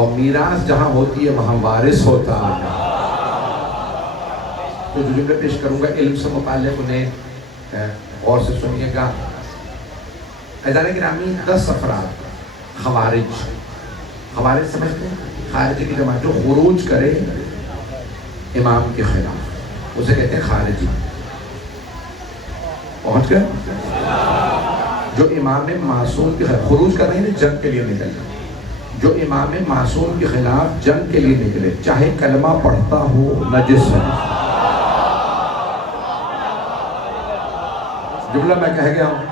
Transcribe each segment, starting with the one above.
اور میراث جہاں ہوتی ہے وہاں وارث ہوتا ہے. تو جو جملے پیش کروں گا علم سے متعلق انہیں اور سے سنیے گا. عزیزان گرامی 10 افراد خوارج سمجھتے ہیں؟ خارجی کی جماعت جو خروج کرے امام کے خلاف اسے کہتے ہیں خارجی. پہنچ گئے؟ جو امام معصوم کے خلاف خروج کر رہے ہیں جنگ کے لیے نکل جائے. جو امام معصوم کے خلاف جنگ کے لیے نکلے چاہے کلمہ پڑھتا ہو نجس ہے. جملہ میں کہہ گیا ہوں.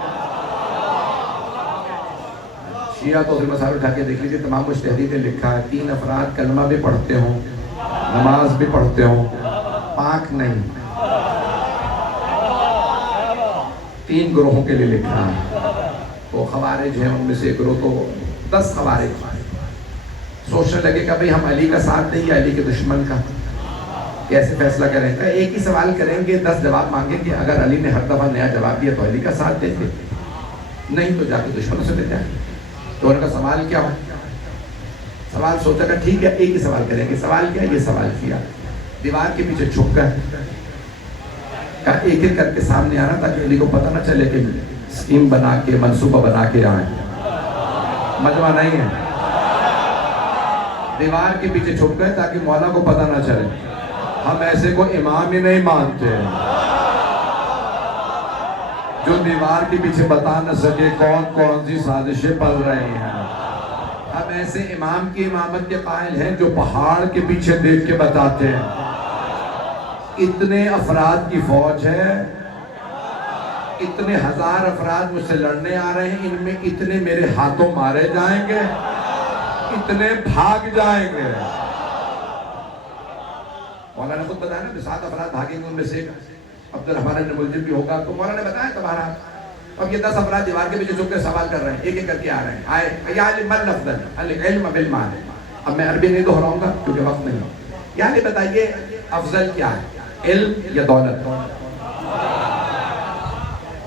شیعہ تو مسائل اٹھا کے دیکھ لیجیے تمام مجتہدین نے لکھا ہے 3 افراد کلمہ بھی پڑھتے ہوں نماز بھی پڑھتے ہوں پاک نہیں. 3 گروہوں کے لیے لکھا ہے. وہ خوارج ہیں ان میں سے ایک گروہ تو 10 خوارج سوچنے لگے کہ بھئی ہم علی کا ساتھ دیں یا علی کے دشمن کا. کیسے فیصلہ کریں گے؟ ایک ہی سوال کریں گے 10 جواب مانگیں گے. اگر علی نے ہر دفعہ نیا جواب دیا تو علی کا ساتھ دیں گے نہیں تو جا کے دشمنوں سے مل جائیں گے. تو ان کا سوال کیا ہو؟ سوال سوچا کہ ٹھیک ہے ایک ہی سوال کریں گے. سوال کیا؟ یہ سوال کیا دیوار کے پیچھے چھپ کر ایک ایک کر کے سامنے آنا تاکہ علی کو پتہ نہ چلے کہ اسکیم بنا کے منصوبہ بنا کے آئیں. مجمع نہیں ہے. دیوار کے پیچھے چھپ گئے تاکہ مولا کو پتہ نہ چلے. ہم ایسے کو امام ہی نہیں مانتے جو دیوار کے پیچھے بتا نہ سکے کون کون سی سازشیں پل رہی ہیں. ہم ایسے امام کی امامت کے قائل ہیں جو پہاڑ کے پیچھے دیکھ کے بتاتے ہیں. اتنے افراد کی فوج ہے, اتنے ہزار افراد مجھ سے لڑنے آ رہے ہیں, ان میں اتنے میرے ہاتھوں مارے جائیں گے, اتنے بھاگ جائیں گے. مولانا خود بتایا نا 7 افراد بھاگیں گے, ان میں سے عبد الرحمن بن ملجم بھی ہوگا. تو مولانا نے بتایا تمہارا. اب یہ 10 افراد دیوار کے پیچھے چھپ کے سوال کر رہے ہیں, ایک ایک کر کے آ رہے ہیں. آئے یا علی من افضل العلم بالمال. اب میں عربی نہیں دہراؤں گا کیونکہ وقت نہیں ہے. یعنی بتائیے افضل کیا ہے, علم یا دولت؟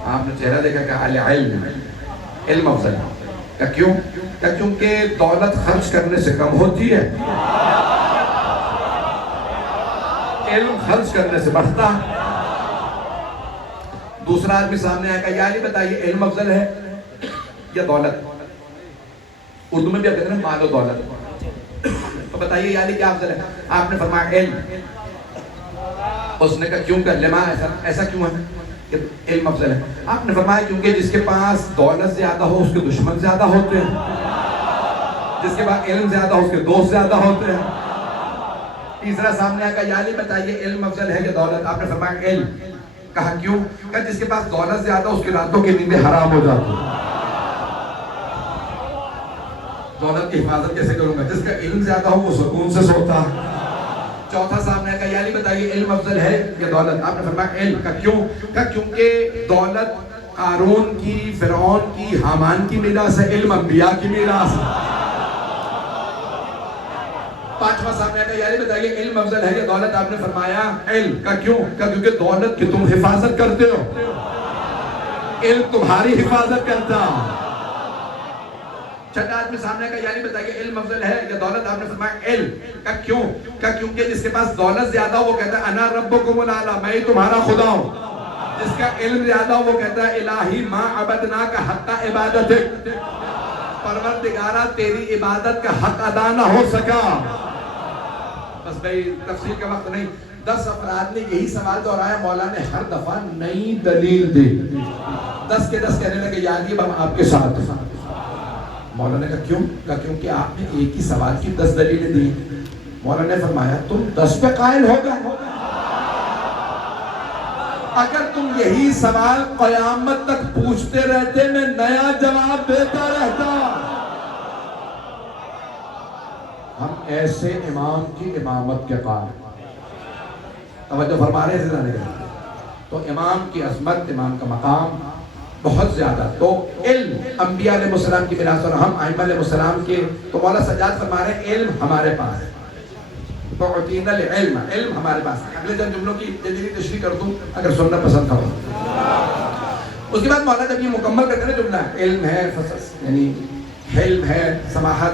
آپ نے چہرہ دیکھا کہ العلم, علم افضل ہے. کیوں؟ کیونکہ دولت خرچ کرنے سے کم ہوتی ہے, علم خرچ کرنے سے بڑھتا. دوسرا آدمی سامنے آیا کہ یا علی بتائیے علم افضل ہے یا دولت؟ اردو میں بھی آپ کہتے ہیں مال و دولت. تو بتائیے یا علی کیا افضل ہے؟ آپ نے فرمایا علم. اس نے کہا کیوں کہ لما ایسا کیوں ہے کہ علم افضل ہے؟ آپ نے فرمایا کیونکہ جس کے پاس دولت زیادہ ہو اس کے دشمن زیادہ ہوتے ہیں, جس کے پاس علم زیادہ ہو اس کے دوست زیادہ ہوتے ہیں. تیسرا سامنے آیا کہ یا علی بتائیے علم افضل ہے یا دولت؟ آپ نے فرمایا علم. کہا کیوں؟ کہ جس کے پاس دولت زیادہ اس کی راتوں کی نیندیں حرام ہو جاتی. دولت کی حفاظت کیسے کروں گا؟ جس کا علم زیادہ ہو وہ سکون سے سوتا. چوتھا سامنے آیا کہ یا علی بتائیے علم افضل ہے یا دولت؟ آپ نے فرمایا علم. کا کیوں؟ کہ کیونکہ دولت قارون کی, فرعون کی, حامان کی میراث ہے, علم انبیاء کی میراث ہے. پانچواں سامنے آیا کہ یا علی بتائیے علم افضل ہے یا دولت؟ آپ نے فرمایا علم. کا کیوں؟ کہ کیونکہ دولت کی تم حفاظت کرتے ہو, علم تمہاری حفاظت کرتا. چھٹا آدمی سامنے آیا کہ یا علی بتائیے علم افضل ہے یا دولت؟ آپ نے فرمایا علم. کا کیوں؟ کہ کیونکہ جس کے پاس دولت زیادہ ہو وہ کہتا ہے انا ربکم الاعلی, میں تمہارا خدا ہوں. جس کا علم زیادہ ہو وہ کہتا ہے الہی ما عبدناک حق عبادتک, پروردگارہ تیری عبادت کا حق ادا نہ ہو سکا. بس بھئی تفصیل کا وقت نہیں. 10 افراد نے یہی سوال دہرایا, مولا نے ہر دفعہ نئی دلیل دی. 10 کے 10 کہنے لگے یا علی ہم آپ کے ساتھ. مولا نے کہا کیوں؟ کہا کیونکہ آپ نے ایک ہی سوال کی 10 دلیلیں دی. مولا نے فرمایا تم 10 پہ قائل ہو گئے. اگر تم یہی سوال قیامت تک پوچھتے رہتے میں نیا جواب دیتا رہتا. ہم ایسے امام کی امامت کے قائل. توجہ فرما رہے ہیں. تو امام کی عظمت, امام کا مقام بہت زیادہ. تو علم انبیاء علیہ السلام کی میراث اور ہم ائمہ علیہ السلام کے. تو مولا سجاد فرما رہے ہیں علم ہمارے پاس ہے, تعطینا العلم, علم ہمارے پاس ہے. اگلے چند جملوں کی جلدی تشریح کر دوں اگر سننا پسند ہو. اس کے بعد مولا جب یہ مکمل کرتے ہیں جملہ علم ہے, یعنی حلم ہے, سماحت,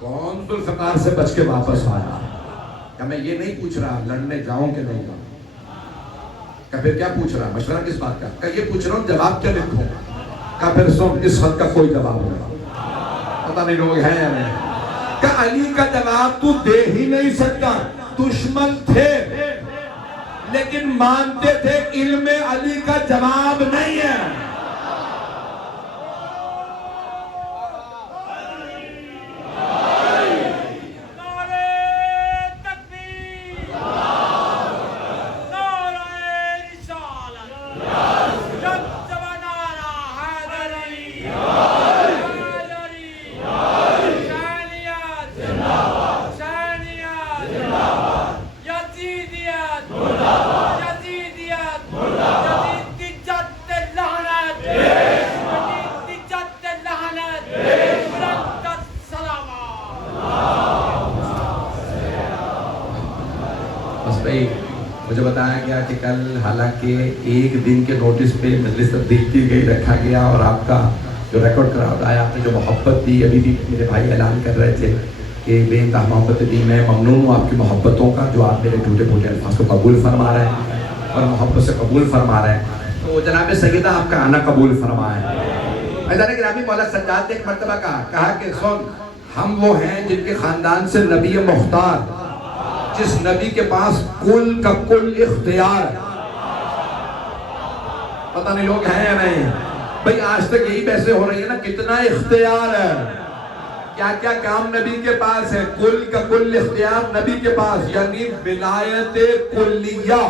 کون ذوالفقار سے بچ کے واپس آیا؟ کہ میں یہ نہیں پوچھ رہا لڑنے جاؤں کہ نہیں جاؤں. کہ پھر کیا پوچھ رہا؟ مشورہ کس بات کا؟ کہ یہ پوچھ رہا ہوں جواب کیا لکھوں. کہ پھر سن اس خط کا کوئی جواب نہیں. پتہ نہیں لوگ ہیں یا نہیں. کہ علی کا جواب تو دے ہی نہیں سکتا. دشمن تھے لیکن مانتے تھے علم علی کا جواب نہیں ہے. مجھے بتایا گیا کہ کل حالانکہ ایک دن کے نوٹس پہ مجلس تبدیل کی گئی رکھا گیا اور آپ کا جو ریکارڈ کرا ہوتا ہے آپ نے جو محبت دی. ابھی بھی میرے بھائی اعلان کر رہے تھے کہ بے انتہا محبت دی. میں ممنون ہوں آپ کی محبتوں کا جو آپ میرے جھوٹے بھوٹے الفاظ کو قبول فرما رہے ہیں اور محبت سے قبول فرما رہے ہیں. تو جناب سیدہ آپ کا آنا قبول فرمائیں. میدان گرامی مولا سجاد نے ایک مرتبہ کہا کہ سن ہم وہ ہیں جن کے خاندان سے نبی مختار جس نبی کے پاس کل کا کل اختیار. پتہ نہیں لوگ ہیں یا نہیں. بھئی آج تک یہی بحثیں ہو رہی ہیں نا کتنا اختیار ہے کیا کیا کام نبی کے پاس ہے. کل کا کل اختیار نبی کے پاس یعنی ولایت کلیہ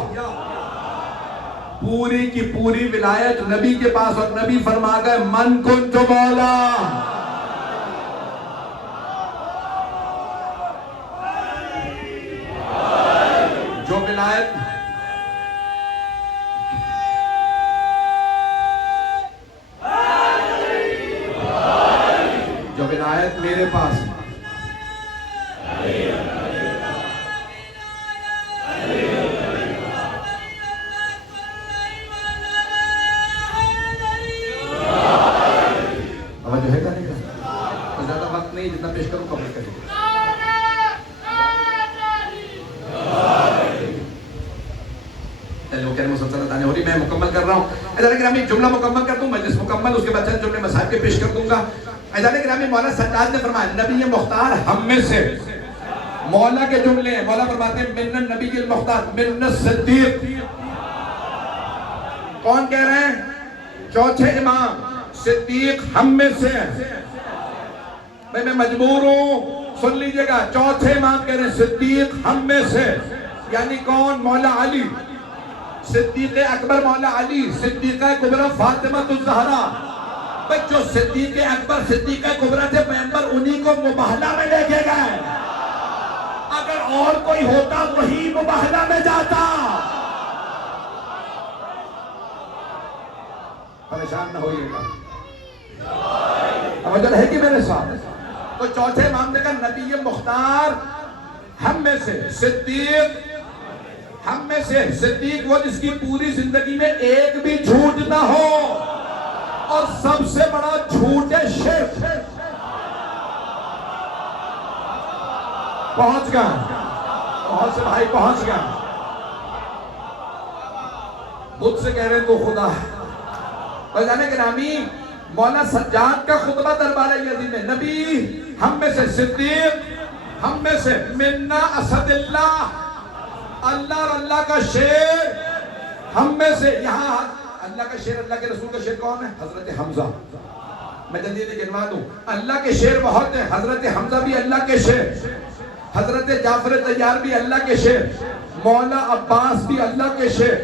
پوری کی پوری ولایت نبی کے پاس. اور نبی فرما گئے من کنت مولا جو ولایت میرے پاس جو ہے کرنے کا زیادہ وقت نہیں جتنا پیش کروں کمپلیٹ کریں. ہو رہی میں مکمل کر رہا ہوں. ادارے گرامی جملہ مکمل کر دوں مجلس مکمل اس کے بعد چند جملے مسائل کے پیش کر دوں گا. ادارے گرامی مولا سجاد نے فرمایا نبی مختار ہم میں سے. مولا کے جملے ہیں. مولا فرماتے ہیں من النبی المختار من الصدیق. کون کہہ رہے ہیں؟ چوتھے امام صدیق ہم میں سے. میں مجبور ہوں سن لیجئے گا. چوتھے امام کہہ رہے ہیں صدیق ہم میں سے یعنی کون؟ مولا علی صدیق اکبر مولا علی صدیقہ کبریٰ فاطمہ الزہرا. جو صدیق اکبر صدیقہ کبریٰ تھے پیغمبر انہی کو مباہلہ میں لے کے گئے. اگر اور کوئی ہوتا وہی مباہلہ میں جاتا. پریشان نہ ہوئیے گا. توجہ ہے کہ میرے ساتھ. تو چوتھے امام نے کہا نبی مختار ہم میں سے. صدیق ہم میں سے. صدیق وہ جس کی پوری زندگی میں ایک بھی جھوٹ نہ ہو اور سب سے بڑا جھوٹ ہے شرک. پہنچ گیا بہت سے بھائی پہنچ گیا. مجھ سے کہہ رہے ہیں تو خدا ہے. بھائیان گرامی مولا سجاد کا خطبہ دربار یزید میں نبی ہم میں سے. صدیق ہم میں سے. منا اسد اللہ اللہ اور اللہ کا شیر ہم میں سے. یہاں اللہ کا شیر اللہ کے رسول کا شیر کون ہے؟ حضرت حمزہ. میں جلدی سے گنوا دوں. اللہ کے شیر بہت ہیں. حضرت حمزہ بھی اللہ کے شیر. حضرت جعفر طیار بھی اللہ کے شیر. مولا عباس بھی اللہ کے شیر.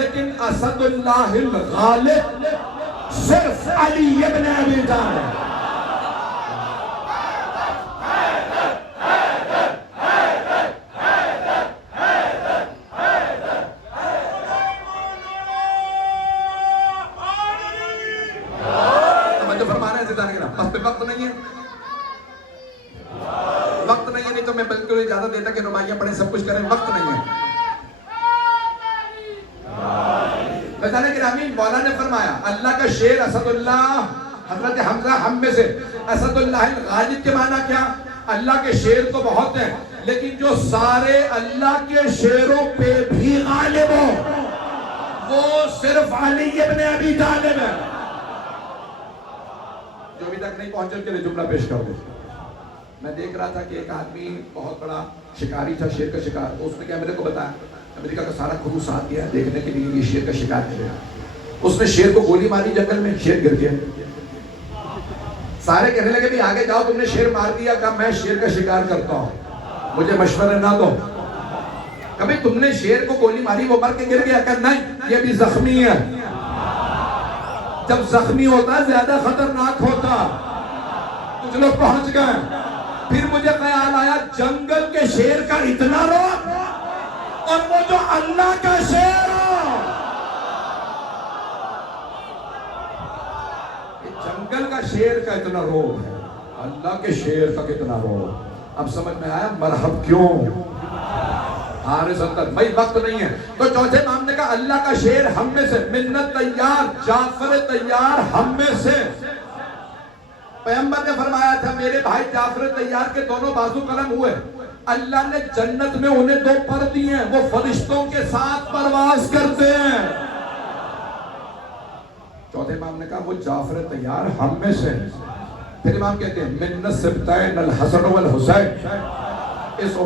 لیکن اسد اللہ الغالب صرف علی ابن ابی طالب. وقت نہیں ہے وقت نہیں ہے. نہیں تو میں بلکہ اجازت دیتا کہ نمائیاں پڑھیں سب کچھ کریں. وقت نہیں ہے. بتانے گرامی مولا نے فرمایا اللہ کا شیر اسد اللہ حضرت حمزہ ہم میں سے. اسد اللہ الغالب کے معنی کیا؟ اللہ کے شیر تو بہت ہیں لیکن جو سارے اللہ کے شیروں پہ بھی غالب ہو وہ صرف علی ابن ابی طالب ہے. جو ابھی تک نہیں پہنچے کے لیے جملہ پیش کر دے. میں دیکھ رہا تھا کہ ایک آدمی بہت بڑا شکاری تھا، شیر کا شکار. اس نے کیا میرے کو بتایا، امریکہ کا سارا کرو ساتھ دیا دیکھنے کے لیے یہ شیر کا شکار کرے. اس نے شیر کو گولی ماری جنگل میں، شیر گر گیا. سارے کہنے لگے بھی آگے جاؤ، تم نے شیر مار دیا. کہا میں شیر کا شکار کرتا ہوں، مجھے مشورہ نہ دو. کبھی تم نے شیر کو گولی ماری وہ مر کے گر گیا؟ کہ نہیں، یہ بھی زخمی ہے. جب زخمی ہوتا زیادہ خطرناک ہوتا. کچھ لوگ پہنچ گئے. پھر مجھے خیال آیا جنگل کے شیر کا اتنا رعب اور وہ جو اللہ کا شیر ہو. جنگل کا شیر کا اتنا رعب ہے، اللہ کے شیر کا کتنا رعب. اب سمجھ میں آیا مرحب کیوں حارث اندر. بھائی وقت نہیں ہے. تو چوتھے امام نے کہا اللہ کا شیر ہم میں سے، منت تیار، جعفر تیار ہم میں سے. پیغمبر نے فرمایا تھا میرے بھائی جعفر تیار کے دونوں بازو قلم ہوئے. اللہ نے جنت میں انہیں 2 پر دیے ہیں، وہ فرشتوں کے ساتھ پرواز کرتے ہیں. چوتھے امام نے کہا وہ جعفر تیار ہم میں سے. پھر امام کہتے ہیں من سبتین الحسن والحسین. اس